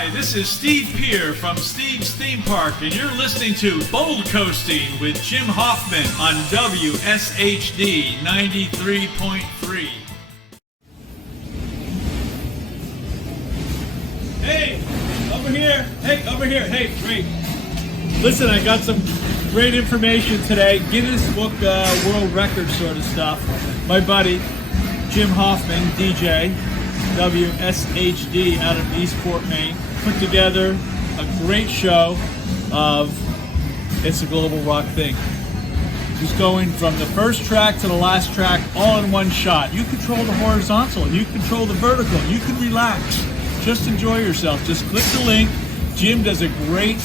Hi, this is Steve Peer from Steve's Theme Park, and you're listening to Bold Coasting with Jim Hoffman on WSHD 93.3. Hey, over here. Hey, over here. Hey, great. Listen, I got some great information today. Guinness Book World Record sort of stuff. My buddy, Jim Hoffman, DJ, WSHD out of Eastport, Maine, put together a great show of It's a Global Rock Thing. Just going from the first track to the last track all in one shot. You control the horizontal, you control the vertical, you can relax. Just enjoy yourself. Just click the link. Jim does a great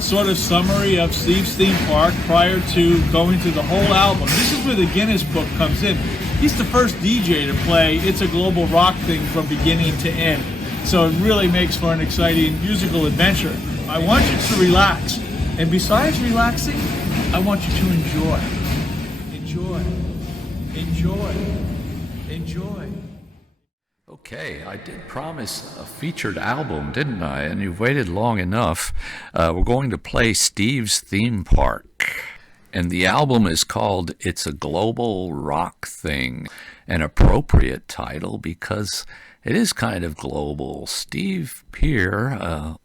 sort of summary of Steve's Theme Park prior to going through the whole album. This is where the Guinness Book comes in. He's the first DJ to play It's a Global Rock Thing from beginning to end. So it really makes for an exciting musical adventure. I want you to relax. And besides relaxing, I want you to enjoy. Enjoy. Enjoy. Enjoy. Okay, I did promise a featured album, didn't I? And you've waited long enough. We're going to play Steve's Theme Park. And the album is called It's a Global Rock Thing, an appropriate title because it is kind of global. Steve Peer,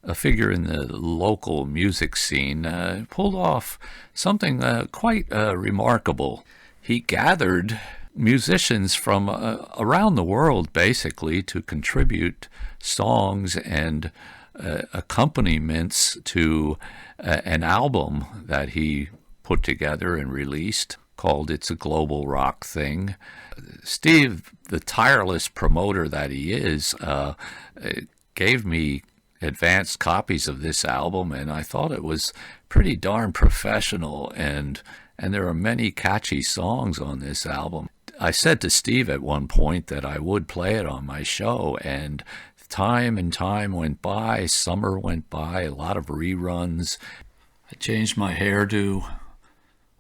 a figure in the local music scene, pulled off something quite remarkable. He gathered musicians from around the world, basically, to contribute songs and accompaniments to an album that he put together and released called It's a Global Rock Thing. Steve, the tireless promoter that he is, gave me advanced copies of this album, and I thought it was pretty darn professional, and there are many catchy songs on this album. I said to Steve at one point that I would play it on my show, and time and time went by, summer went by, a lot of reruns. I changed my hairdo,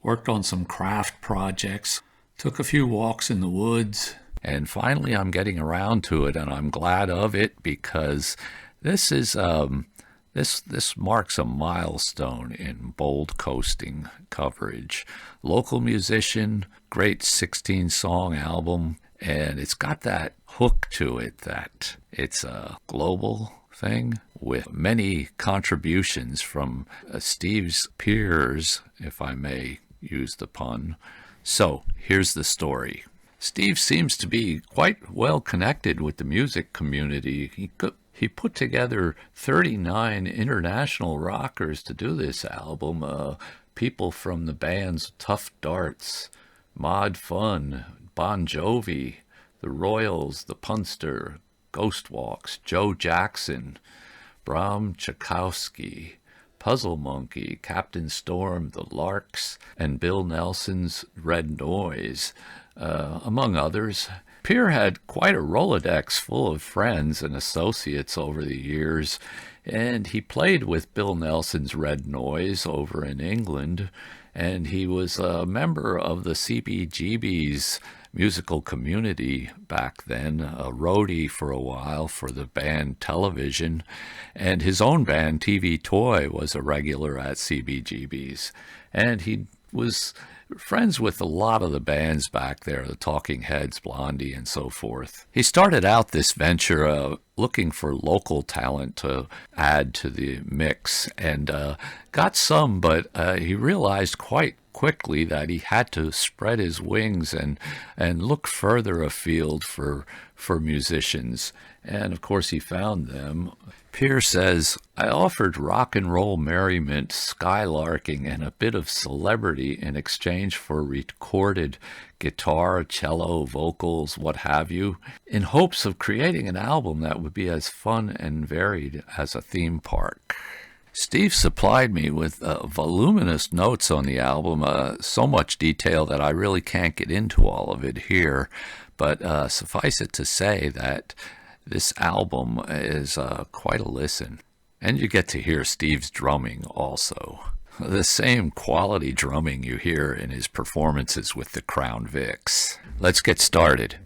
worked on some craft projects, took a few walks in the woods, and finally I'm getting around to it, and I'm glad of it because this is this marks a milestone in bold coasting coverage. Local musician, great 16-song album, and it's got that hook to it that it's a global thing with many contributions from Steve's peers, if I may use the pun. So here's the story. Steve seems to be quite well connected with the music community. He put together 39 international rockers to do this album. People from the bands Tough Darts, Mod Fun, Bon Jovi, the Royals, the Punster, Ghostwalks, Joe Jackson, Bram Tchaikovsky, Puzzle Monkey, Captain Storm, the Larks, and Bill Nelson's Red Noise, among others. Peer had quite a Rolodex full of friends and associates over the years, and he played with Bill Nelson's Red Noise over in England, and he was a member of the CBGB's musical community back then, a roadie for a while for the band Television, and his own band TV Toy was a regular at CBGB's, and he was friends with a lot of the bands back there, the Talking Heads, Blondie, and so forth. He started out this venture looking for local talent to add to the mix, and got some, but he realized quite quickly that he had to spread his wings and look further afield for musicians. And of course he found them. Peer says, I offered rock and roll merriment, skylarking, and a bit of celebrity in exchange for recorded guitar, cello, vocals, what have you, in hopes of creating an album that would be as fun and varied as a theme park. Steve supplied me with voluminous notes on the album, so much detail that I really can't get into all of it here, but suffice it to say that this album is quite a listen. And you get to hear Steve's drumming also. The same quality drumming you hear in his performances with the Crown Vics. Let's get started.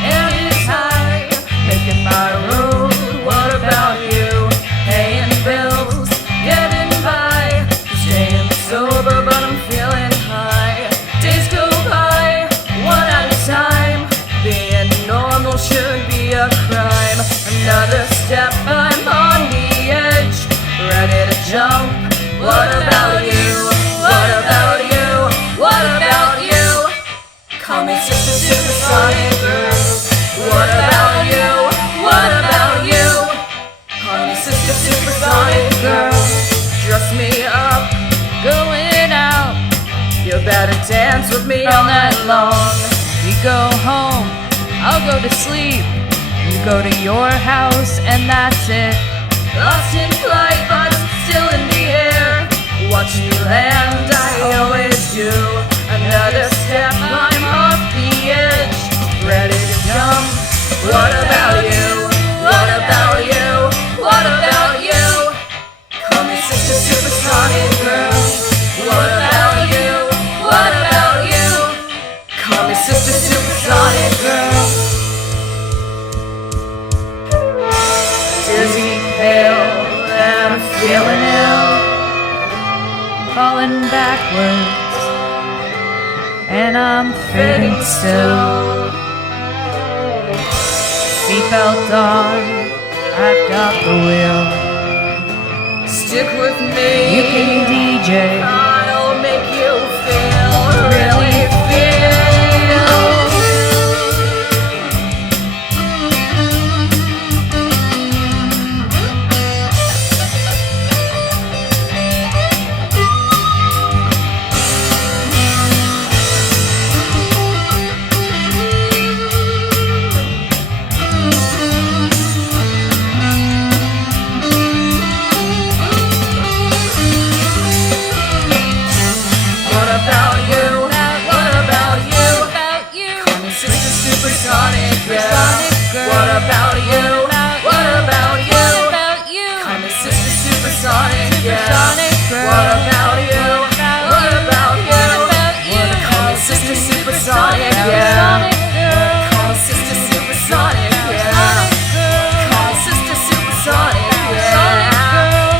Anytime, making my room. What about you? go to sleep. You go to your house and that's it. Lost in flight but still in the air. Watching you land, I always do. Another step, I'm off the edge. Ready to jump. What about you? What about you? What about you? Call me Sister Supersonic Girl. What about you? What about you? Call me Sister Supersonic Girl. Dizzy, pale, and I'm feeling ill. Falling backwards, and I'm fading still. Seatbelt on, I've got the wheel. Stick with me, you can DJ. I'll make you feel, really feel. Supersonic girl. What about you? What about you? Call me Sister Supersonic girl. What about you? What about you? Call me Sister Supersonic girl. Call me Sister Supersonic girl. Call me Sister Supersonic girl.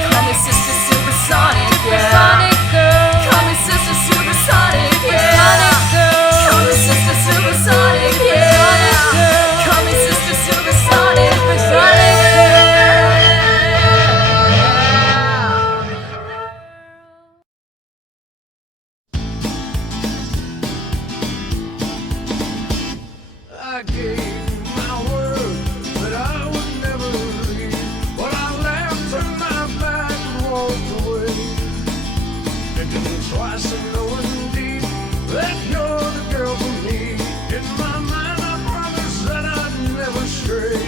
Call me Sister Supersonic girl. Call me Sister Supersonic girl. Call me Sister Supersonic girl. I gave my word that I would never leave, but I laughed, turned my back and walked away, thinking twice and knowing deep that you're the girl for me. In my mind I promised that I'd never stray.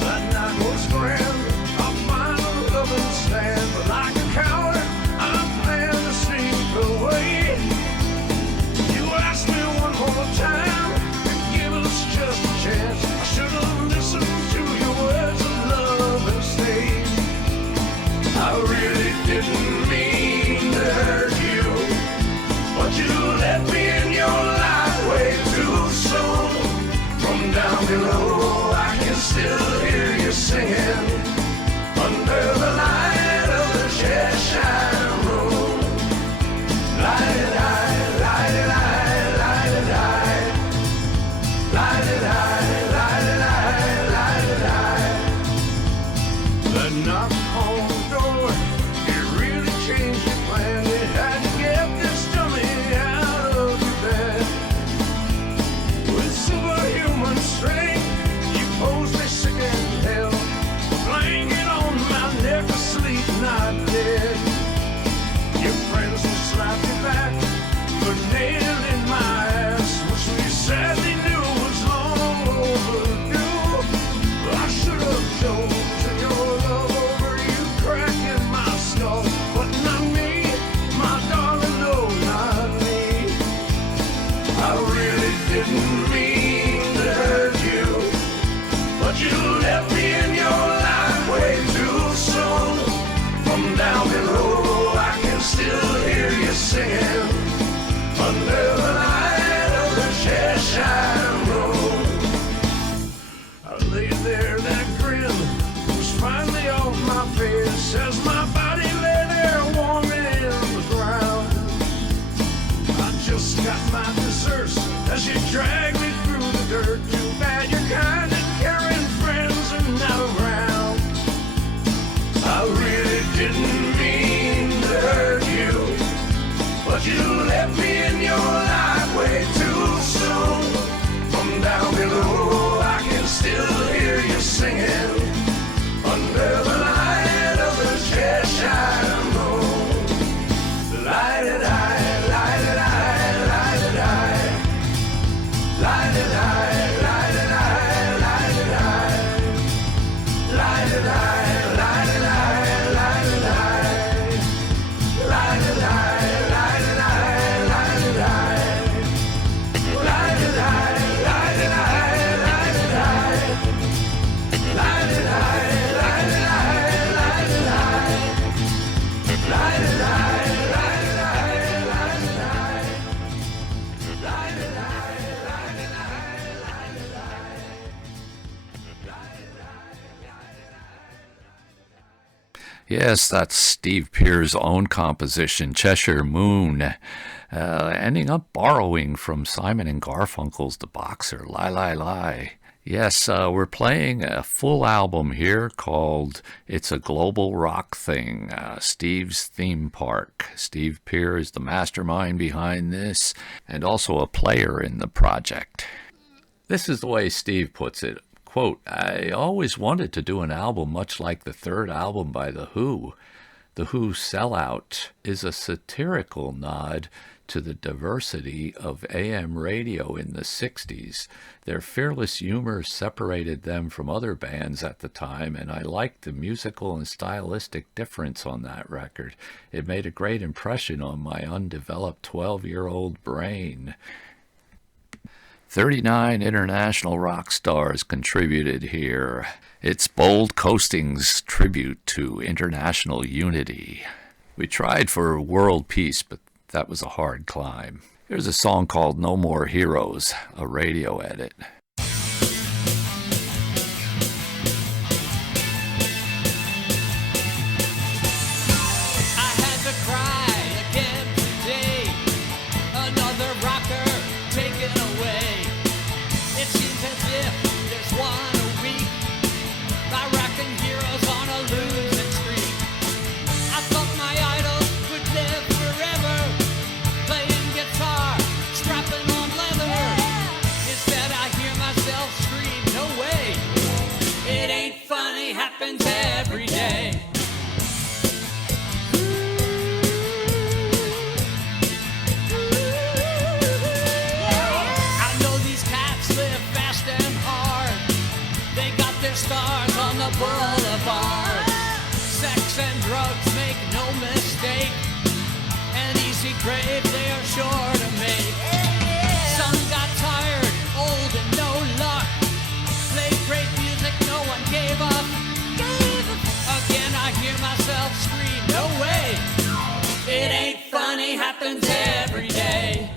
That night was grand, our final loving stand, but like a coward I planned to sneak away. You asked me one more time to give us just a chance. I should have listened to your words of love and stayed. I really didn't mean to hurt you, but you let me in your life way too soon. From down below I can still hear you singing under the light of the Cheshire room. Light it high, light it high, light it high. Light it high, light it high, light it high. That knock on the door, it really changed your plan. It had to get this dummy out of your bed. With superhuman strength, you posed me sick and hell, blanket on my neck asleep, not dead. Your friends would slap you back, but nail in my ass, which we sadly knew was long Yes, that's Steve Pierce's own composition, Cheshire Moon, ending up borrowing from Simon and Garfunkel's The Boxer, Lie, Lie, Lie. Yes, we're playing a full album here called It's a Global Rock Thing, Steve's Theme Park. Steve Pierce is the mastermind behind this and also a player in the project. This is the way Steve puts it. Quote, I always wanted to do an album much like the third album by The Who. The Who Sellout is a satirical nod to the diversity of AM radio in the 60s. Their fearless humor separated them from other bands at the time, and I liked the musical and stylistic difference on that record. It made a great impression on my undeveloped 12-year-old brain. 39 international rock stars contributed here. It's Bold Coasting's tribute to international unity. We tried for world peace, but that was a hard climb. There's a song called No More Heroes, a radio edit. Boulevard. Sex and drugs make no mistake. An easy grave they are sure to make. Some got tired, old and no luck. Played great music, no one gave up. Again I hear myself scream, no way. It ain't funny, happens every day.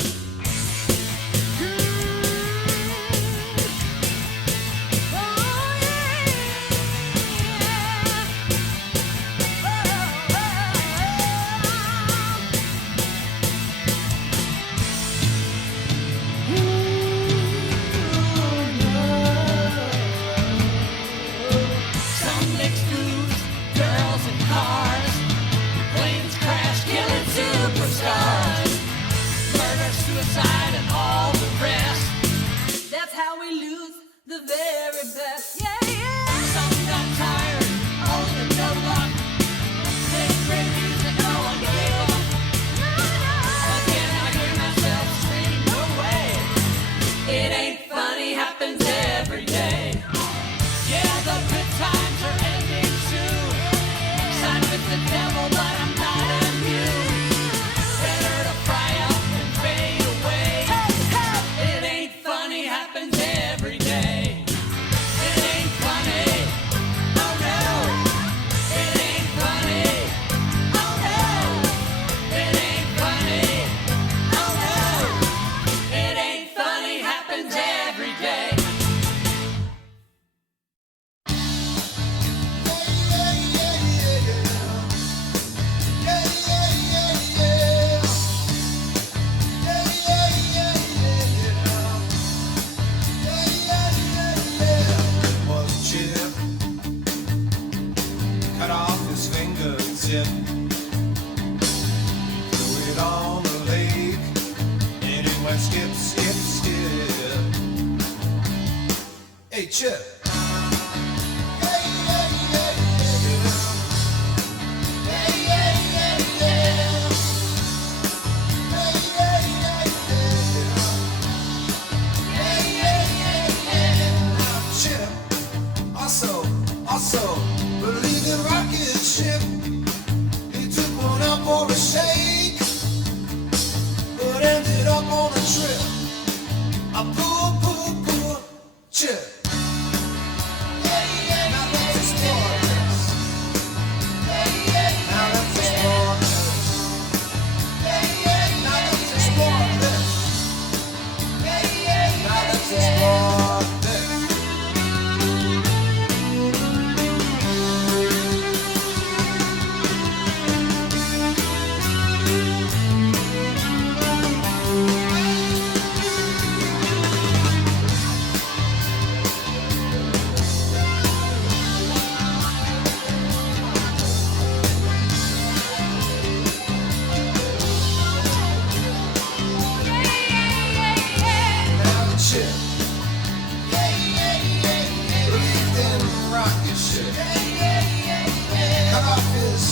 Suicide and all the rest. That's how we lose the very best. Yeah, yeah. Some got tired, old and no luck. Played great music, no one gave up. Again I hear myself scream, no way. It ain't funny, happens every day. Yeah, the good times are ending soon. Signed with the devil, but I'm not immune. Better to fry up. Happens every day. It ain't funny. Oh no. It ain't funny. Oh no. It ain't funny. Oh no. It ain't funny. Happens every day. Threw it on the lake, and it went skip, skip, skip. Hey, Chip. Also, believe the rocket ship. For a shake, but ended up on a trip. A poor, poor, poor Chip.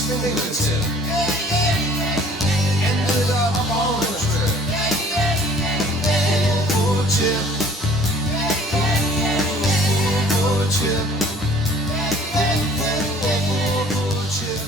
me nickel and tip. And the dog I'm on the trip. Oh, chip. Oh, chip. Oh, chip.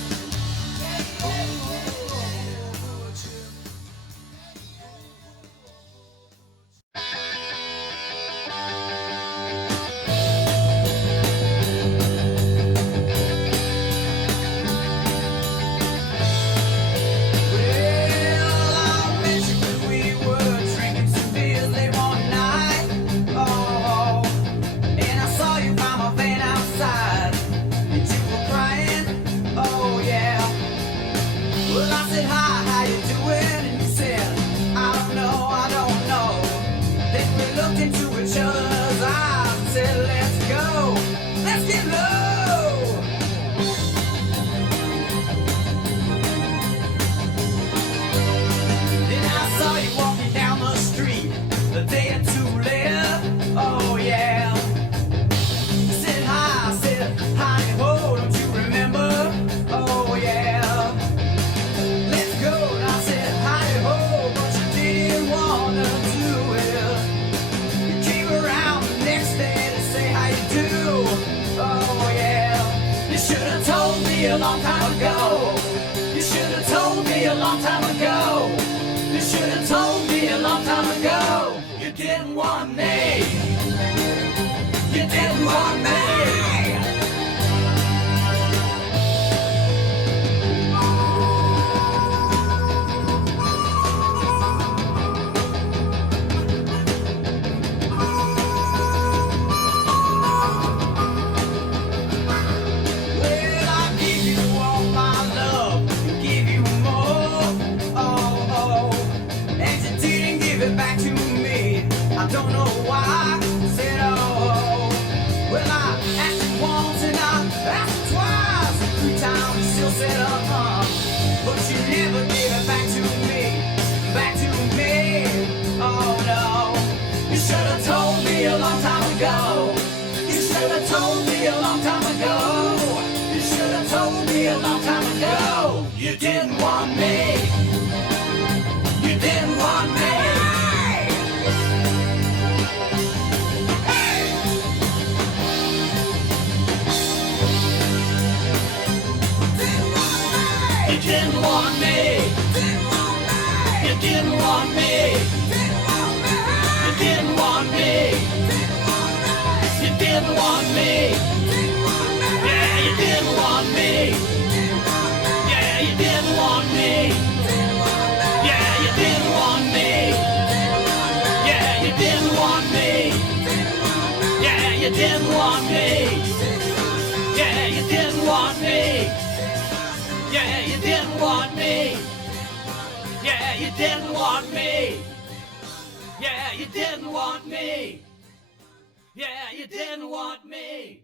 A long time ago. You should have told me a long time ago. You should have told me a long time ago. You didn't want me. You didn't want me. A long time ago. You should have told me a long time ago. You should have told me a long time ago. You didn't want me. You didn't want me. You didn't want me. You didn't want me. You didn't want me. You didn't want me. Yeah, you didn't want me. Yeah, you didn't want me. Yeah, you didn't want me. Yeah, you didn't want me. Yeah, you didn't want me. Yeah, you didn't want me. Yeah, you didn't want me. Yeah, you didn't want me. Yeah, you didn't want me. Yeah, you didn't want me.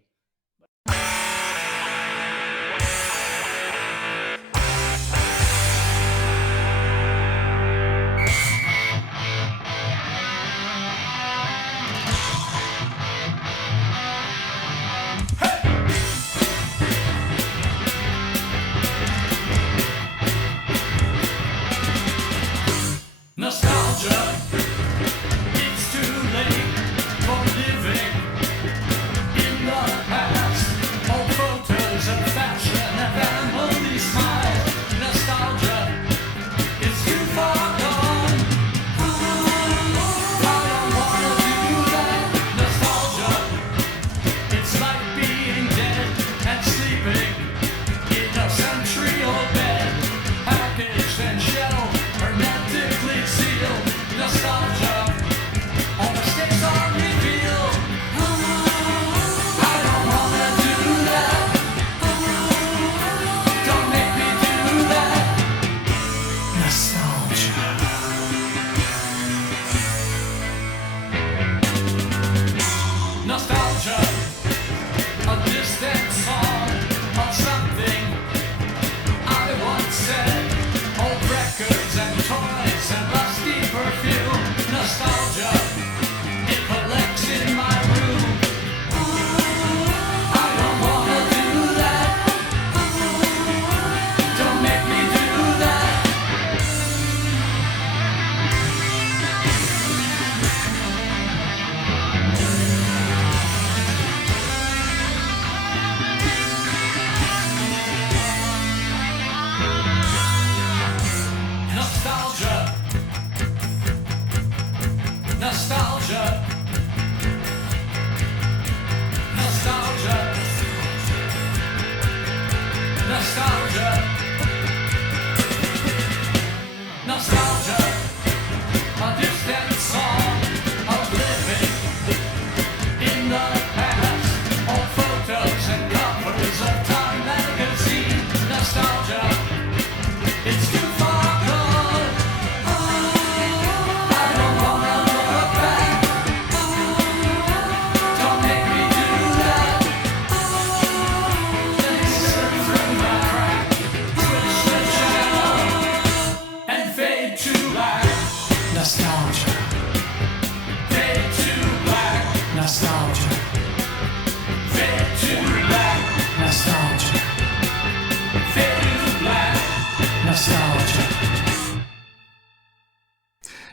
Nostalgia, it's too late for living in the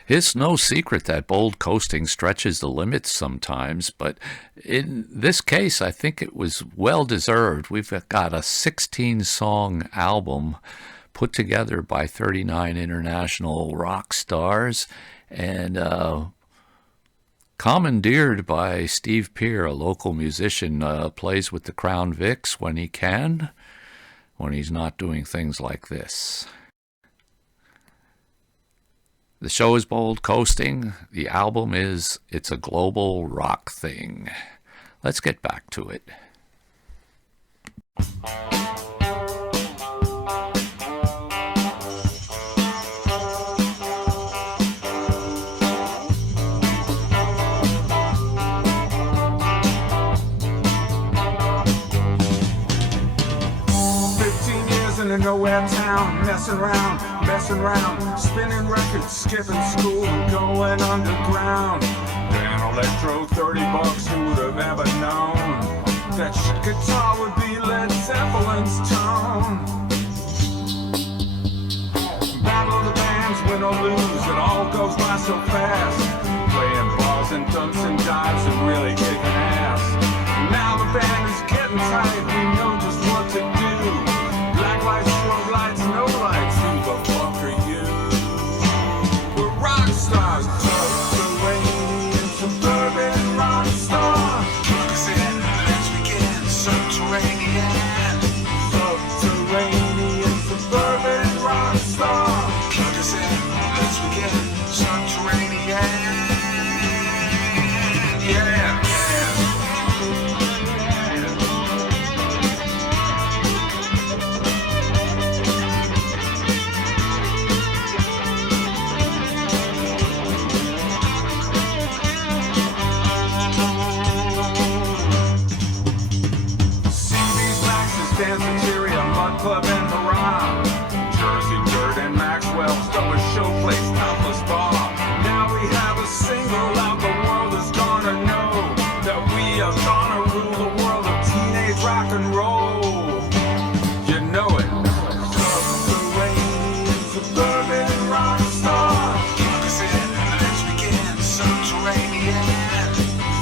It's no secret that bold coasting stretches the limits sometimes, but in this case, I think it was well-deserved. We've got a 16-song album put together by 39 international rock stars and commandeered by Steve Peer, a local musician, plays with the Crown Vics when he can, when he's not doing things like this. The show is Bold Coasting. The album is It's a Global Rock Thing. Let's get back to it. 15 years in a nowhere town, messing around, spinning records, skipping school, and going underground. Playing electro, $30, who would have ever known that guitar would be Led Zeppelin's tone? Battle of the bands, win or lose, it all goes by so fast. Playing bars and dumps and dives and really kicking ass. Now the band is getting tight, we know just what to do. Black lights, strobe lights, no lights, who the fuck are you? We're rock stars, subterranean, suburban rock stars. Plug us in, let's begin, subterranean. Subterranean, suburban rock stars. Plug us in, let's begin, subterranean. Yeah. Danceteria, Mud Club and Hurrah, Jersey Dirt and Maxwell's Dover Showplace, Topless Bar. Now we have a single out, the world is gonna know that we are gonna rule the world of teenage rock and roll. You know it. Subterranean, suburban rock star. Plug us in, let's begin. Subterranean.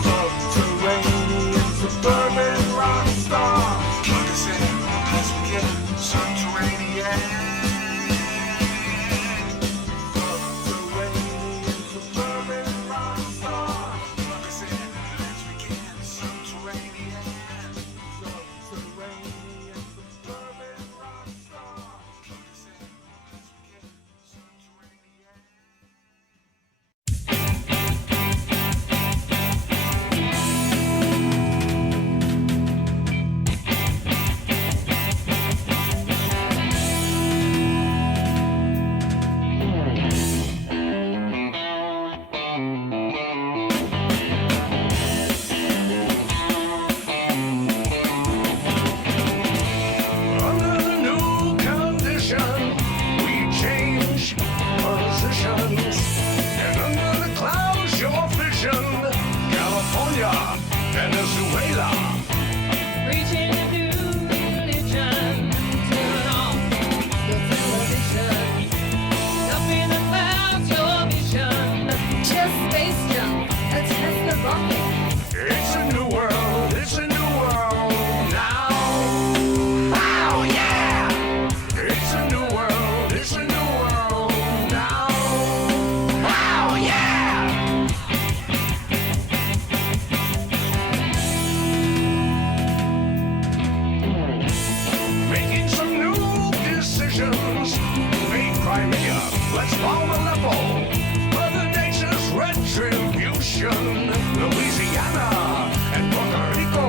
Subterranean, suburban rock star. Plug us in, let's begin. Subterranean. Subterranean, suburban rock star. Plug us in, let's begin. Subterranean. Subterranean, suburban rock star. Plug us in, let's begin. Subterranean. Under the new condition, we change positions. And under the clouds, your vision, California, Venezuela. Reaching a new religion. Turn off the television. Up in the clouds, your vision. Just space jump, a test of rocket. It's a new world, it's a new world now. Wow, yeah! It's a new world, it's a new world now. Wow, yeah! Making some new decisions. Invade Crimea, let's bomb Aleppo. Mother Nature's retribution. Louisiana and Puerto Rico.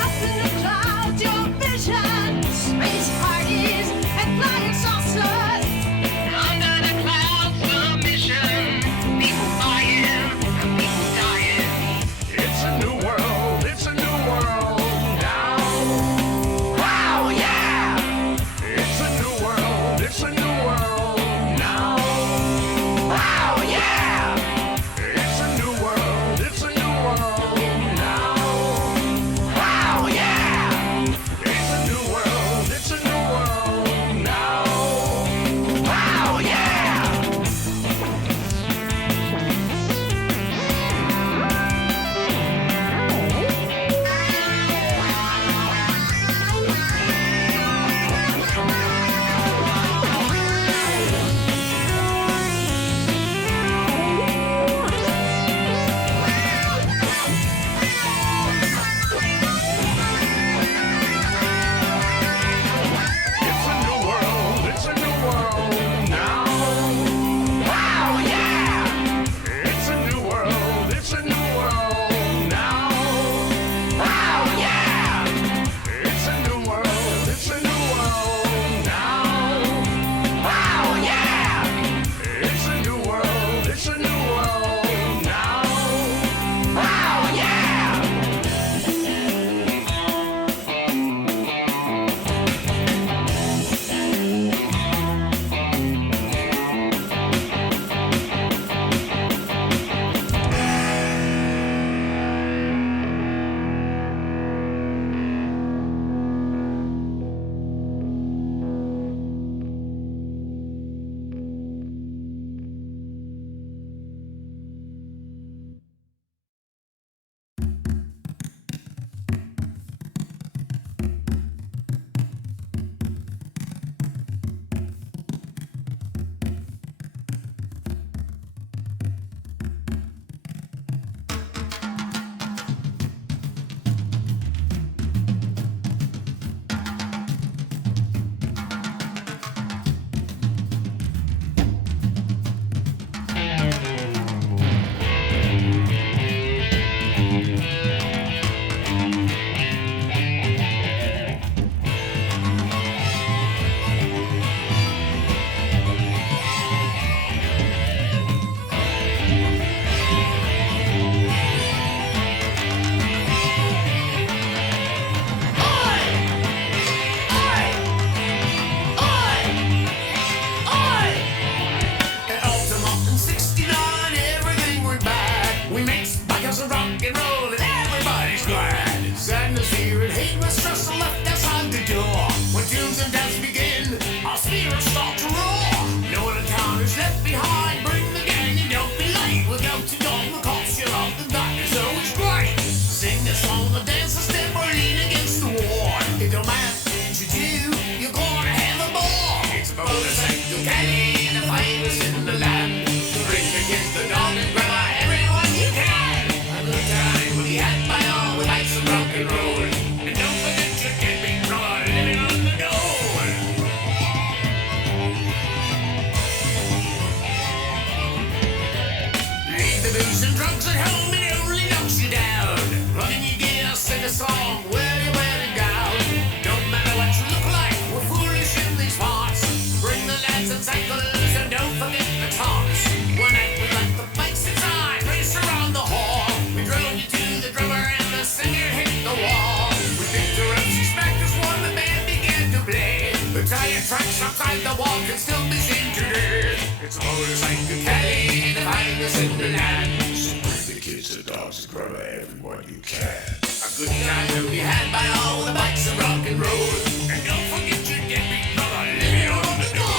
Up in the clouds, your vision. Space parties and flying saucers. Under the clouds, your mission. People buying, people dying. It's a new world, it's a new world now. Wow, yeah! It's a new world, it's a new world now. Wow, yeah! It's a new world, it's a new world now. Wow, yeah! It's a new world, it's a new world now. Wow, yeah! tracks outside the wall can still be seen today. It's a motorcycle carry the finest in the land. So bring the kids, the dogs, and grab everyone you can. A good time will be had by all the bikes and rock and roll. And don't forget your deadbeat brother living on the door.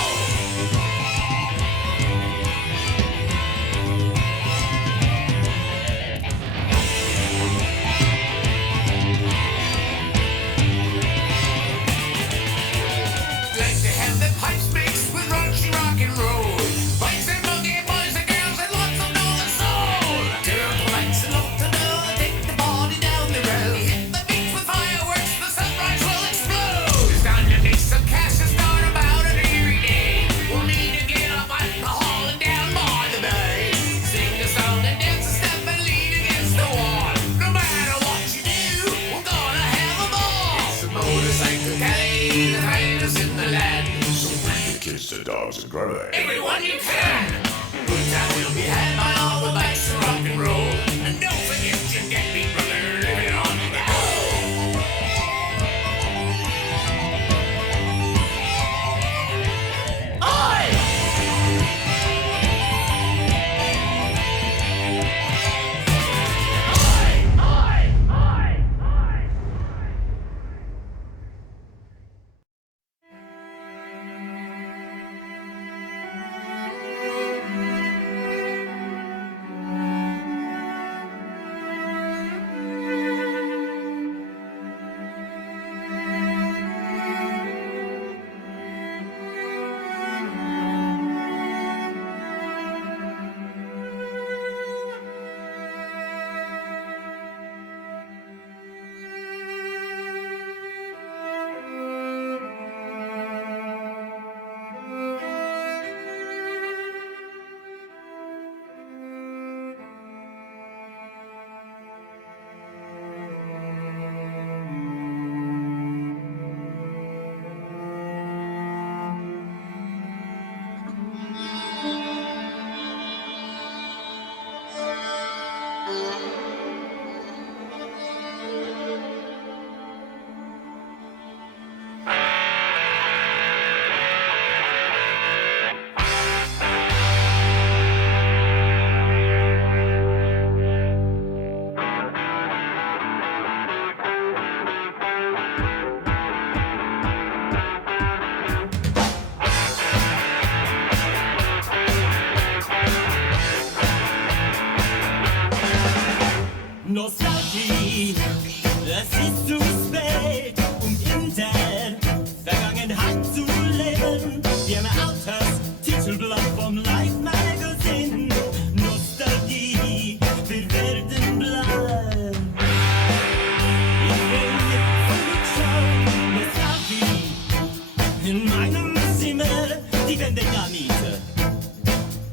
Like to have the pipes mixed with raunchy rock and roll. Bikes and boogie boys and girls and lots of Northern soul. Turn the lights and look to the take the party down the road. Hit the beach with fireworks, the sunrise will explode. It's time to make some cash and start about an eerie day. We'll need to get up alcohol and down by the bay. Sing a song and dance a step and lean against the wall. No matter what you do, we're gonna have a ball. It's a motorcycle carry the finest in the land. So bring the kids, the dogs, and grab everyone you can. Good time will be had by all the bikes and rock and roll. And don't forget your deadbeat brother living on the go. Nostalgie, es ist zu spät, in der Vergangenheit zu leben. Wir haben Autos, Titelblatt vom Life Magazine. Nostalgie, wir werden bleiben. Ich will nicht zurückschauen. Nostalgie, in meinem Zimmer, die Wände Granite.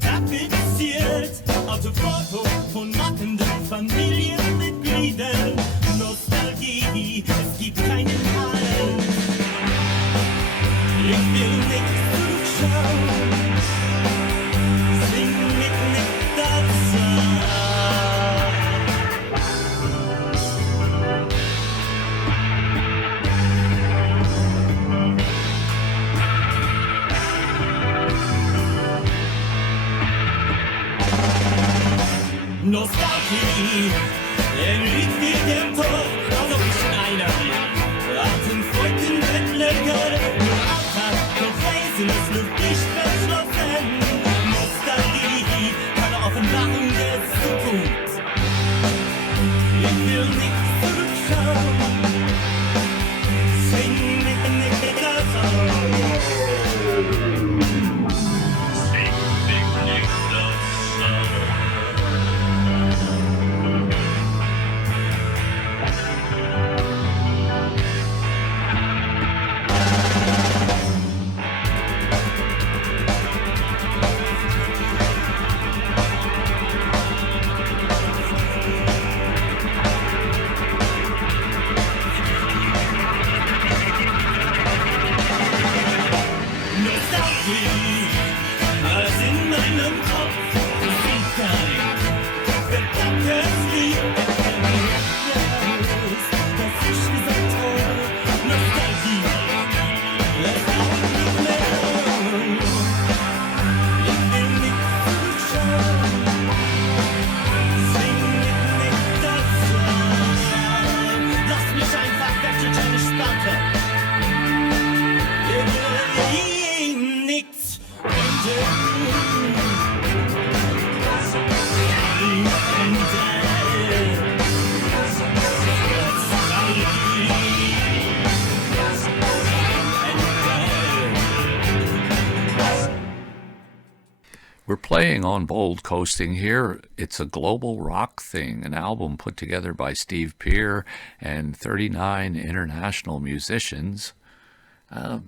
Tapeziert, Autofoto von nackenden Familienmitgliedern. Nostalgie, es gibt keinen Halt. Ich will nicht zurückschauen. Sing mit Nektarzeit. Nostalgie, liegt wie der Tod, also wie Schneider. Alten Volken Bettläger, nur Alltag, doch Reisen ist luftdicht verschlossen. Nostalgie, keine Offenbarung der Zukunft. Ich will nicht zurückschauen. Sing mit dem Nektarzeit. We're playing on Bold Coasting here. It's a global rock thing, an album put together by Steve Peer and 39 international musicians. You're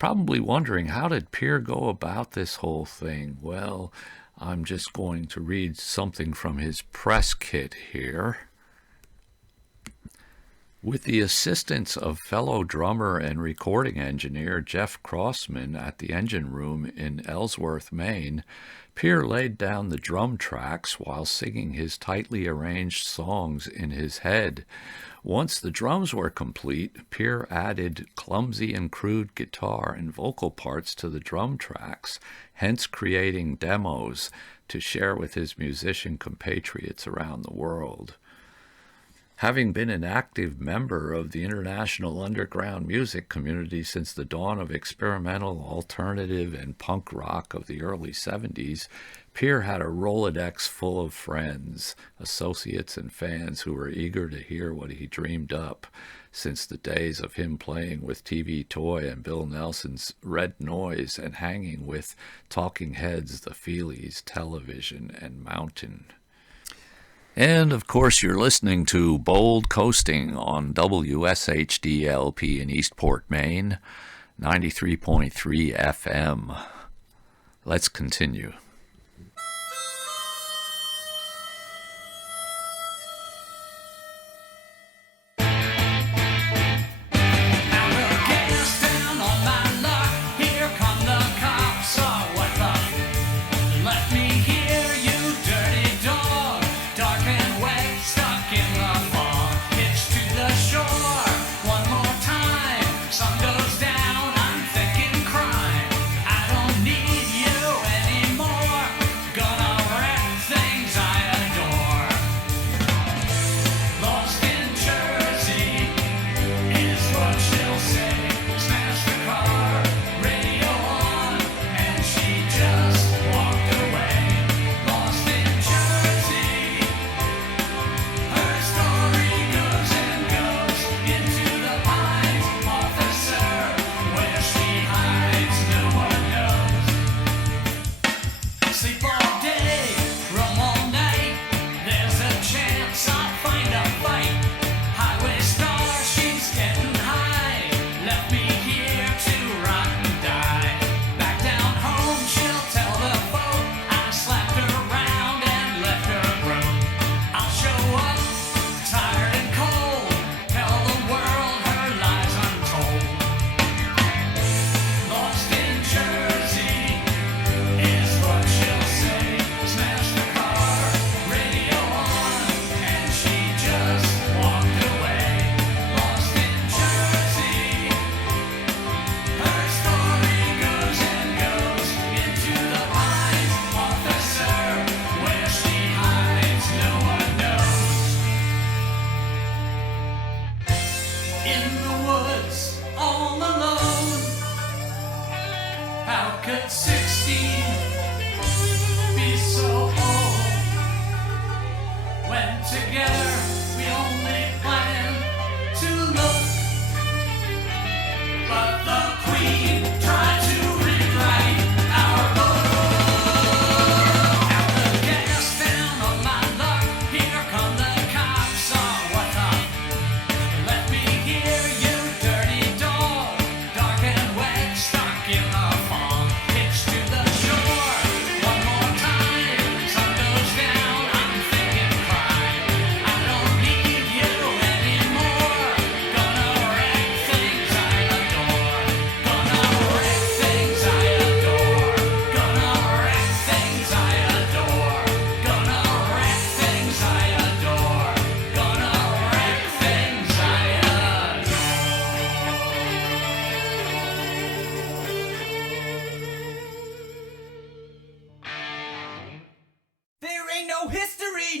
probably wondering, how did Peer go about this whole thing? Well, I'm just going to read something from his press kit here. With the assistance of fellow drummer and recording engineer Jeff Crossman at the Engine Room in Ellsworth, Maine, Peer laid down the drum tracks while singing his tightly arranged songs in his head. Once the drums were complete, Peer added clumsy and crude guitar and vocal parts to the drum tracks, hence creating demos to share with his musician compatriots around the world. Having been an active member of the international underground music community since the dawn of experimental, alternative, and punk rock of the early 70s, Peer had a Rolodex full of friends, associates, and fans who were eager to hear what he dreamed up since the days of him playing with TV Toy and Bill Nelson's Red Noise and hanging with Talking Heads, The Feelies, Television, and Mountain. And, of course, you're listening to Bold Coasting on WSHD LP in Eastport, Maine, 93.3 FM. Let's continue.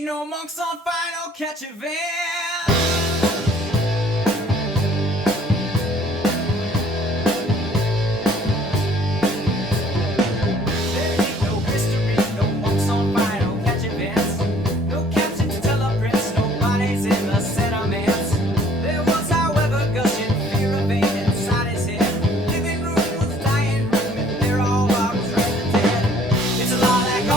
No monks on fire, no catch a van. It's a lot like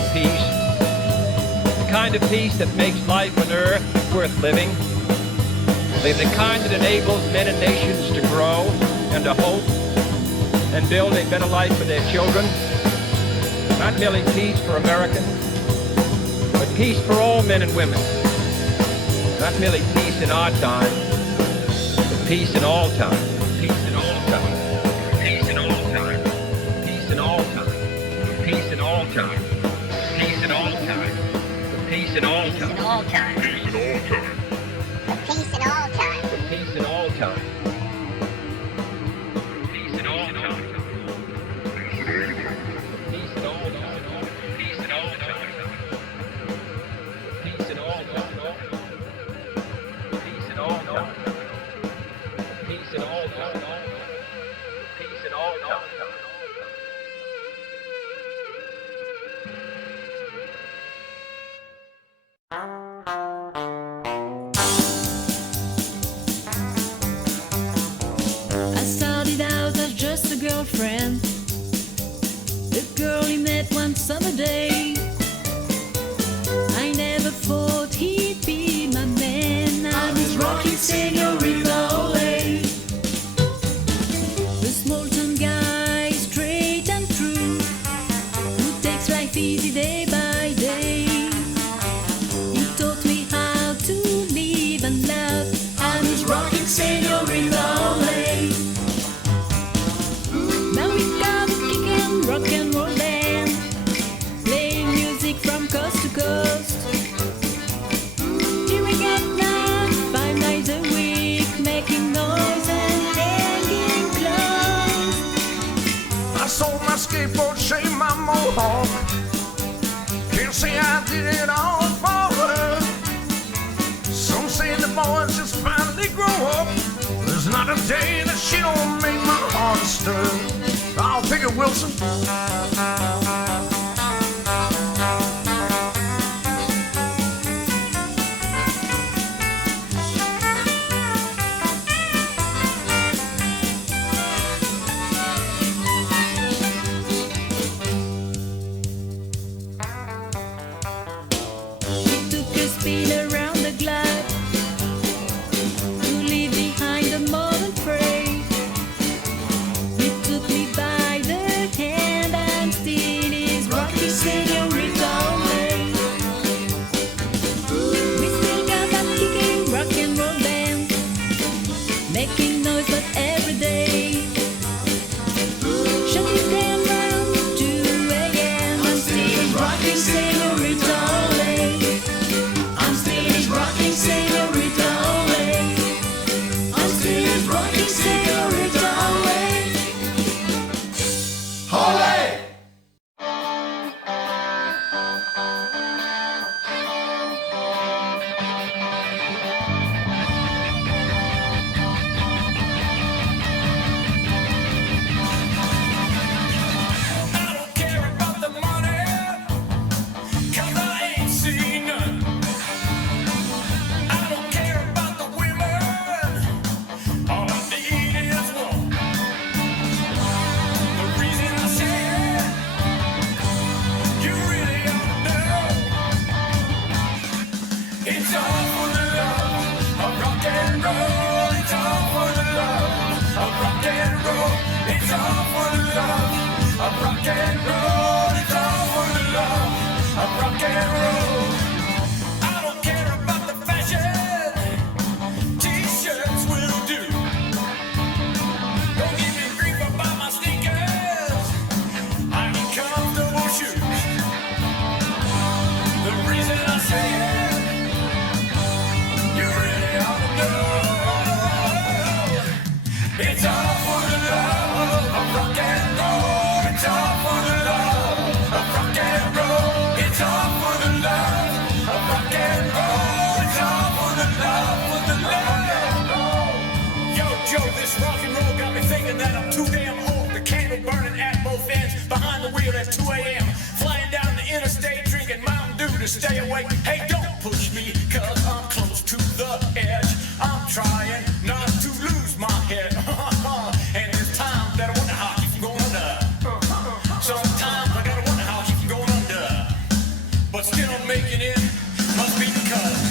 genuine peace, the kind of peace that makes life on earth worth living, the kind that enables men and nations to grow and to hope and build a better life for their children. Not merely peace for Americans, but peace for all men and women. Not merely peace in our time, but peace in all time. Peace in all time. Peace in all time. Peace in all time. Peace in all time. Peace in all time. Peace in all time. Peace in all time. Peace in all time. Peace in all time. Peace in all time. Peace in all time. Peace in all time. Peace in all time. Peace in all time. Peace in all time. Peace in all time. Peace in all time. I started out as just a girlfriend, a girl he met one summer day. I never thought he'd be my man. I'm his rocking señorita, ole. The small town guy, straight and true, who takes life easy day by day. He taught me how to live and love. I'm his rocking señorita, ole. Now we've got a kickin' rock and roll band, playing music from coast to coast. Cheering at night, 5 nights a week, making noise and hanging close. I sold my skateboard, shaved my mohawk. Can't say I did it all for her. Some say the boys just finally grow up. There's not a day that she don't make my heart stir. I'll pick it, Wilson. He took a spin around the globe to leave behind a modern phrase. He took me by the hand and still is rocking señorita way. We still got that kicking rock and roll band, making noise but every day. Shut it down round 2 a.m. I'm still rocking señorita way. I'm still rocking señorita way. I'm still rocking señorita way. I don't care about the money, 'cause I ain't seen none. I don't care about the women, all I need is one. The reason I say it, you really ought to know. It's all for the love of rock and roll. It's all for the love of rock and roll. It's all for the love of rock and roll. It's all for the love of rock and roll. I don't care about the fashion, t-shirts will do. Don't give me grief about my sneakers, I need comfortable shoes. The reason I say it, you really ought to know. It's all for the love of rock and roll. It's all for the love of rock and roll. It's all for the love of rock and roll. It's all for the love of the love. Yo, Joe, this rock and roll got me thinking that I'm too damn old. The candle burning at both ends, behind the wheel at 2 a.m. Flying down the interstate, drinking Mountain Dew to stay awake. Hey, don't push me, 'cause I'm close to the edge. I'm trying not to lose my head. And there's times that I wonder how I keep from going under. Sometimes I gotta wonder how I keep from going under.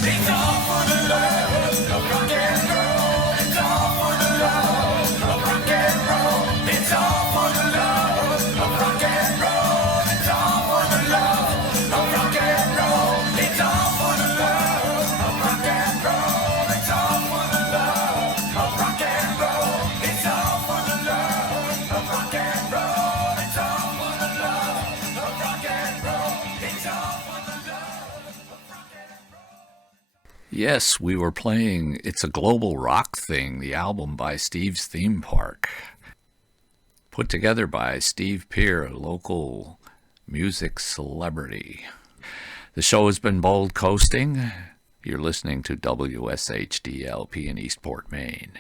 It's all for the love of rock and roll. It's all for the love of rock and roll. It's all for the love of rock and roll. It's all for the love of rock and roll. It's all for the love of rock and roll. It's all for the love of rock and roll. It's all for the love of rock and roll. It's all for the love of rock and roll. It's all for the love of rock and roll. Yes, we were playing It's a Global Rock Thing, the album by Steve's Theme Park. Put together by Steve Peer, a local music celebrity. The show has been Bold Coasting. You're listening to WSHD LP in Eastport, Maine.